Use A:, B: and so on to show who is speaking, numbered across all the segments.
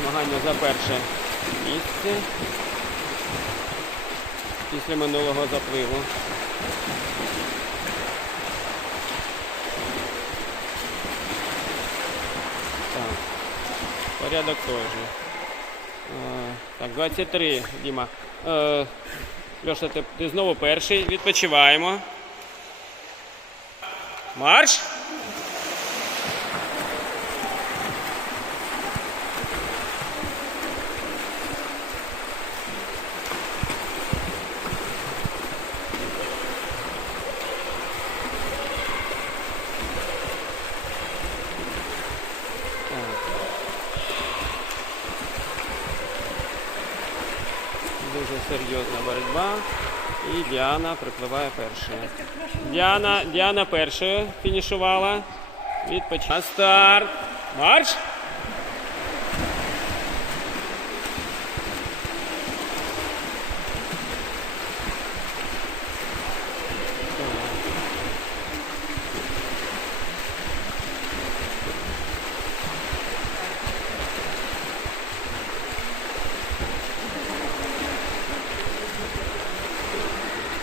A: Змагання за перше місце після минулого запливу. Так. Порядок той же. Е, Так, 23, Діма. Е, Льоша, ти, ти знову перший. Відпочиваємо. Марш! Дуже серйозна боротьба. І Діана припливає першою. Діана, Діана першою фінішувала. Відпочинає. Старт. Марш!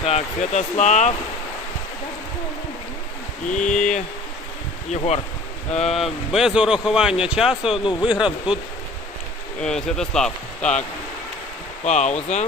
A: Так, Святослав і Єгор. Е, без урахування часу ну, виграв тут е, Святослав. Так, пауза.